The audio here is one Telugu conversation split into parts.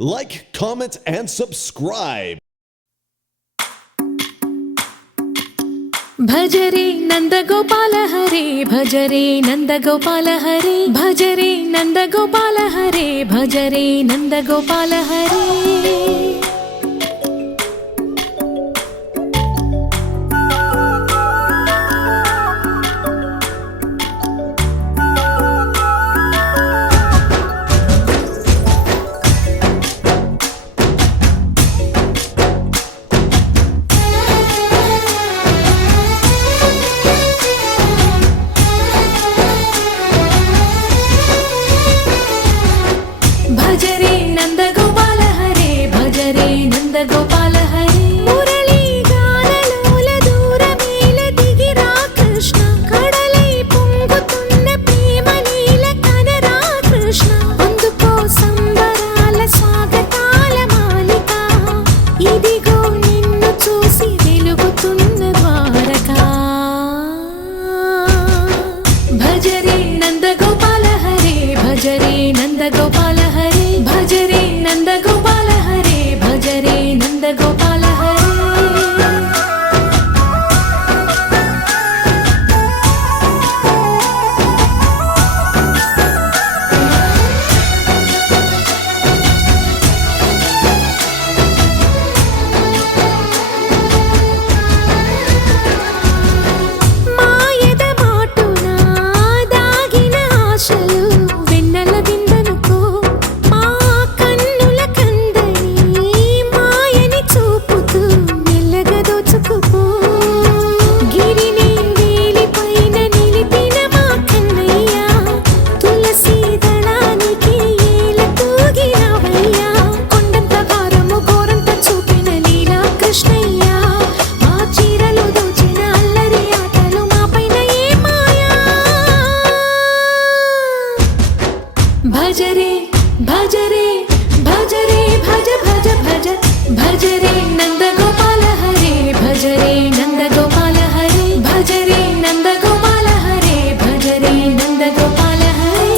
Like, comment, and subscribe. भजरे Nandgopal हरे भजरे नंदगोपाल हरे भजरे नंदगोपाल हरे भजरे नंदगोपाल हरे भजरे नंदगोपाल हरे भजरे नंदगोपाल हरे मुरली गानलोल दूरमेल दिगिरा कृष्ण कड़लै పొంగుతున్న ప్రేమలీల కనరా కృష్ణ అందుకో సంబరాల స్వాగతాల మాలిక ఇదిగో నిన్ను చూసి వెలుగుతున్న ద్వారకా భజరే నందగోపాల హరే భజరే నందగోపాల हरे भजरे नंदगोपाल हरे भजरे नंदगोपाल हरे మాయద మాటునా దాగిన ఆశలు వెన్నెల దిందనుకో भजरे भजरे भजरे भज भज भज भजरे नंदगोपाल हरे भजरे नंदगोपाल हरे भजरे नंदगोपाल हरे भजरे नंदगोपाल हरे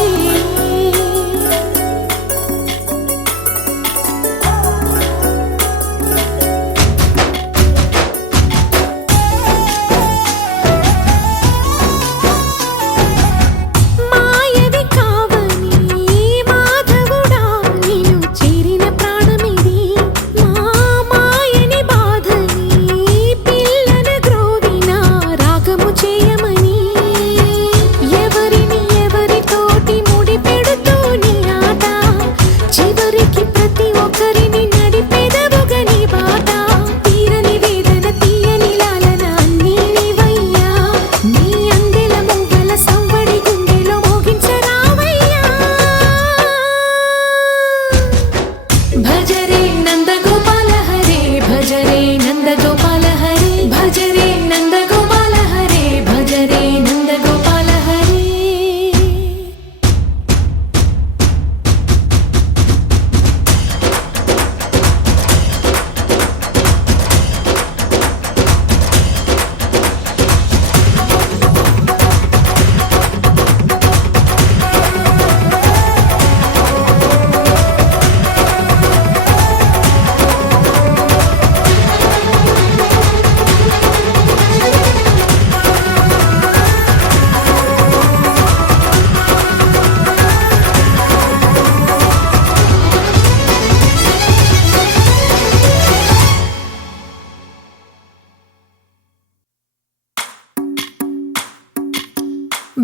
भजरे नंदगोपाल हरे भजरे नंदगोपाल हरे भजरे नंदगोपाल हरे भजरे नंदगोपाल हरे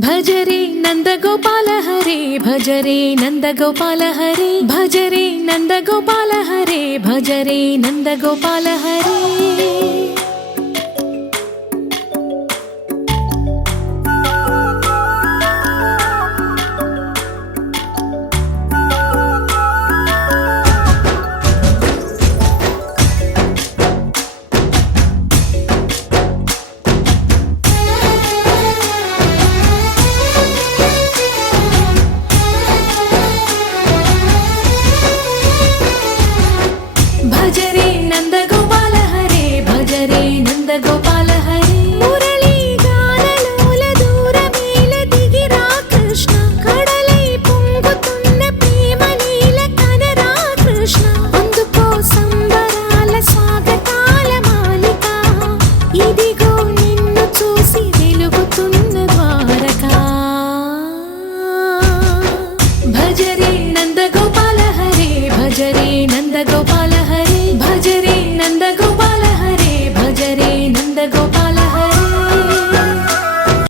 भजरे नंदगोपाल हरे भजरे नंदगोपाल हरे भजरे नंदगोपाल हरे भजरे नंदगोपाल हरे